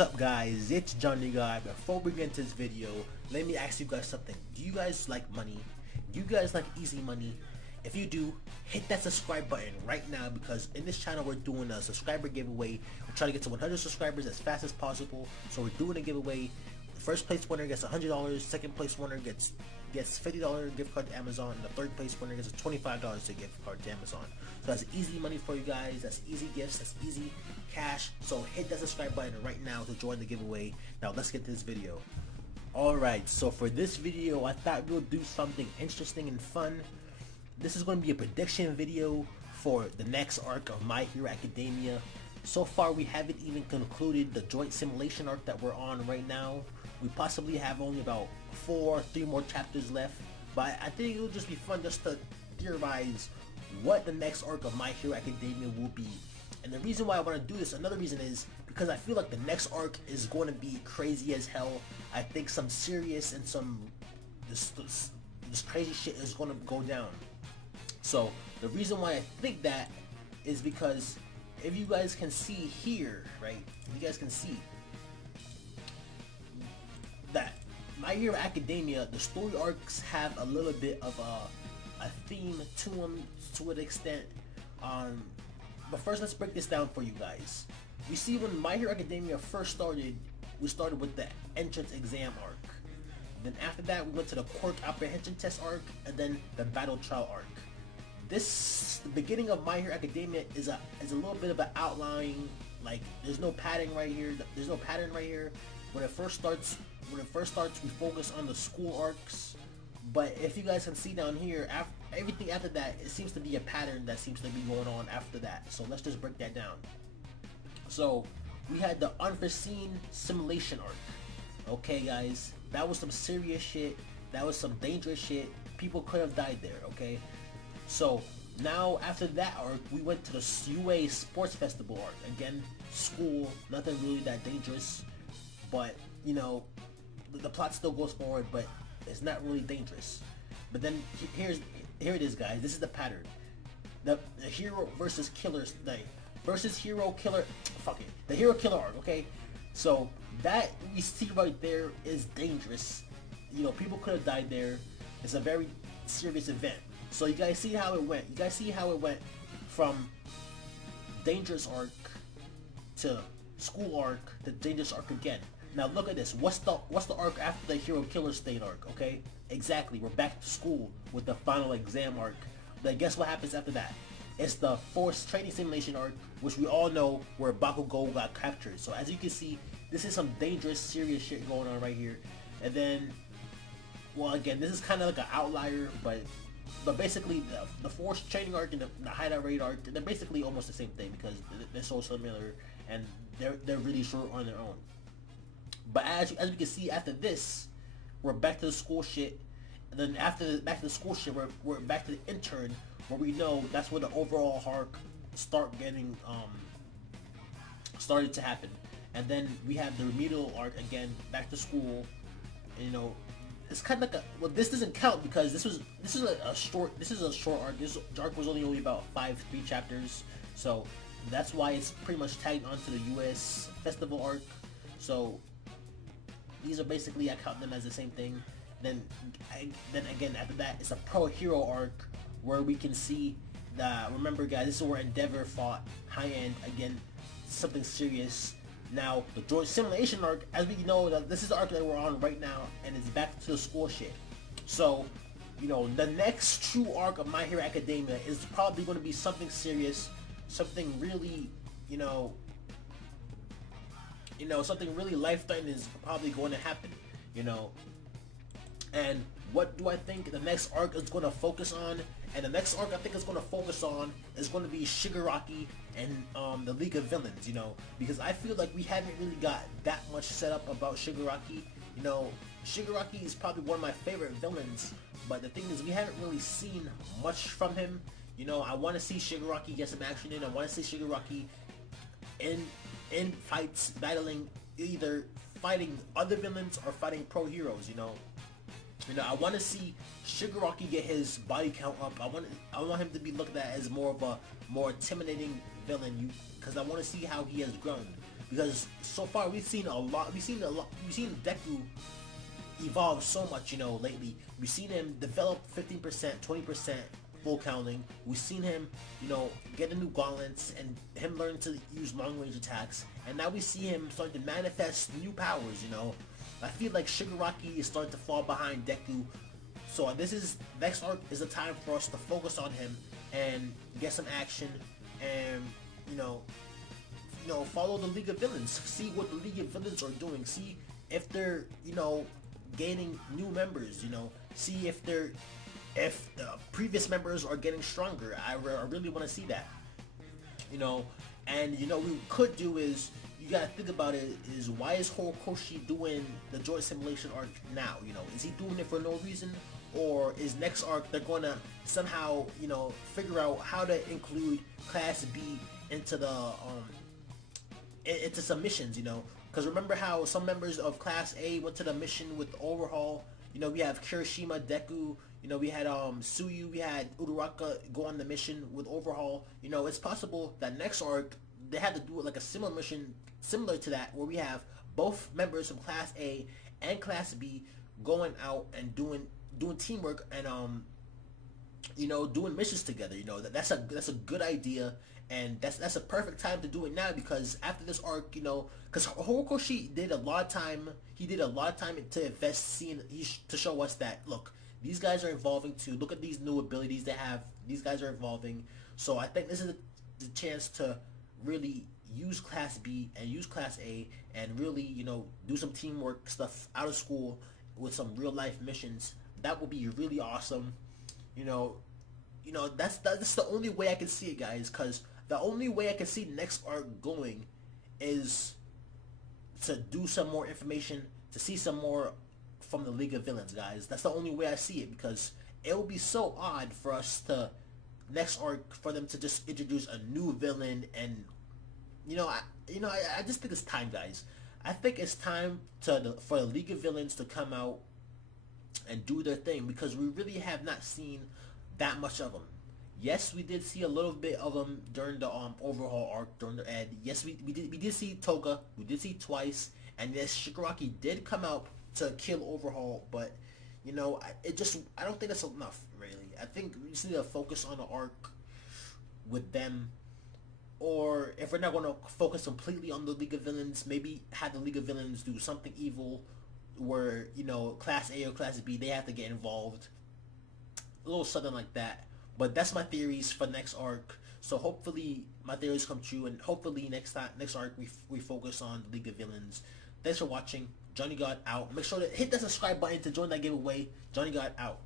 up guys, it's Johnny Guy. Before we get into this video, let me ask you guys something. Do you guys like money? Do you guys like easy money? If you do, hit that subscribe button right now, because in this channel we're doing a subscriber giveaway. We're trying to get to 100 subscribers as fast as possible, so we're doing a giveaway. The first place winner gets $100, second place winner gets $50 gift card to Amazon, and the third place winner gets a $25 gift card to Amazon. So that's easy money for you guys, that's easy gifts, that's easy cash. So hit that subscribe button right now to join the giveaway. Now let's get to this video. Alright, so for this video I thought we'll do something interesting and fun. This is going to be a prediction video for the next arc of My Hero Academia. So far we haven't even concluded the joint simulation arc that we're on right now. We possibly have only about 3 more chapters left, but I think it'll just be fun just to theorize what the next arc of My Hero Academia will be. And the reason why I want to do this, another reason, is because I feel like the next arc is going to be crazy as hell. I think some serious and some this crazy shit is going to go down. So the reason why I think that is because if you guys can see here, right, if you guys can see that My Hero Academia, the story arcs have a little bit of a theme to them to an extent. But first let's break this down for you guys. We see when My Hero Academia first started, we started with the entrance exam arc. Then after that we went to the quirk apprehension test arc, and then the battle trial arc. The beginning of My Hero Academia is a little bit of an outline. Like there's no pattern right here. There's no pattern right here. When it first starts, we focus on the school arcs. But if you guys can see down here, everything after that, it seems to be a pattern that seems to be going on after that. So let's just break that down. So we had the unforeseen simulation arc. Okay guys, that was some serious shit. That was some dangerous shit. People could have died there, okay? So now after that arc, we went to the UA Sports Festival arc. Again, school, nothing really that dangerous. But, you know, the plot still goes forward, but it's not really dangerous. But then here it is, guys. This is the pattern. The hero versus killers, the hero killer arc, okay? So that we see right there is dangerous. You know, people could have died there. It's a very serious event. So you guys see how it went. You guys see how it went from dangerous arc to school arc to dangerous arc again. Now look at this. What's the arc after the hero killer state arc? Okay, exactly. We're back to school with the final exam arc. But guess what happens after that? It's the forced training simulation arc, which we all know where Bakugo got captured. So as you can see, this is some dangerous, serious shit going on right here. And then, well, again, this is kind of like an outlier, but basically the forced training arc and the hideout raid arc, they're basically almost the same thing because they're so similar and they're really short on their own. But as we can see, after this, we're back to the school shit. And then back to the school shit, we're back to the intern, where we know that's where the overall arc started to happen. And then we have the remedial arc again, back to school. And, you know, it's kind of like well, this doesn't count because this is a short arc. This arc was only about 3 chapters, so that's why it's pretty much tagged onto the US festival arc. So these are basically, I count them as the same thing. Then again after that, it's a pro hero arc where we can see that. Remember guys, this is where Endeavor fought High End again, something serious. Now the joint simulation arc, as we know, that this is the arc that we're on right now, and it's back to the school shit. So, you know, the next true arc of My Hero Academia is probably going to be something serious, something really, you know, something really life-threatening is probably going to happen, you know. And what do I think the next arc is going to focus on? And the next arc I think it's going to focus on is going to be Shigaraki and the League of Villains, you know, because I feel like we haven't really got that much set up about Shigaraki. You know, Shigaraki is probably one of my favorite villains, but the thing is we haven't really seen much from him. You know, I want to see Shigaraki get some action in. I want to see Shigaraki in fights, battling, either fighting other villains or fighting pro heroes, you know. I want to see Shigaraki get his body count up. I want him to be looked at as more of a more intimidating villain, because I want to see how he has grown. because so far we've seen Deku evolve so much, you know, lately. We've seen him develop 15%, 20% full counting. We've seen him, you know, get the new gauntlets and him learn to use long range attacks. And now we see him starting to manifest new powers, you know. I feel like Shigaraki is starting to fall behind Deku. So next arc is a time for us to focus on him and get some action and, you know, follow the League of Villains. See what the League of Villains are doing. See if they're, you know, gaining new members, you know. See if the previous members are getting stronger. I really want to see that, you know. And you know, what we could do is, you gotta think about it, is why is Horikoshi doing the Joy Simulation arc now? You know, is he doing it for no reason, or is next arc they're gonna somehow, you know, figure out how to include Class B into the into some missions, you know? Because remember how some members of Class A went to the mission with Overhaul. You know, we have Kirishima, Deku, you know, we had Tsuyu, we had Uraraka go on the mission with Overhaul. You know, it's possible that next arc they had to do it like a similar mission, similar to that, where we have both members from Class A and Class B going out and doing teamwork and you know, doing missions together. You know, that's a good idea, and that's a perfect time to do it now, because after this arc, you know, because Horikoshi did a lot of time to invest to show us that, look, these guys are evolving too. Look at these new abilities they have. These guys are evolving. So I think this is the chance to really use Class B and use Class A and really, you know, do some teamwork stuff out of school with some real life missions. That would be really awesome. You know, that's the only way I can see it, guys, because the only way I can see next arc going is to do some more information, to see some more from the League of Villains, guys. That's the only way I see it, because it would be so odd for us to next arc for them to just introduce a new villain. And I just think it's time, guys. I think it's time for the League of Villains to come out and do their thing, because we really have not seen that much of them. Yes, we did see a little bit of them during the Overhaul arc, during the end. Yes, we did see Toga. We did see twice, and yes, Shigaraki did come out to kill Overhaul. But you know, I don't think that's enough, really. I think we just need to focus on the arc with them, or if we're not going to focus completely on the League of Villains, maybe have the League of Villains do something evil, where, you know, Class A or Class B, they have to get involved, a little something like that. But that's my theories for next arc. So hopefully my theories come true, and hopefully next arc we focus on the League of Villains. Thanks for watching. Johnny God out. Make sure to hit that subscribe button to join that giveaway. Johnny God out.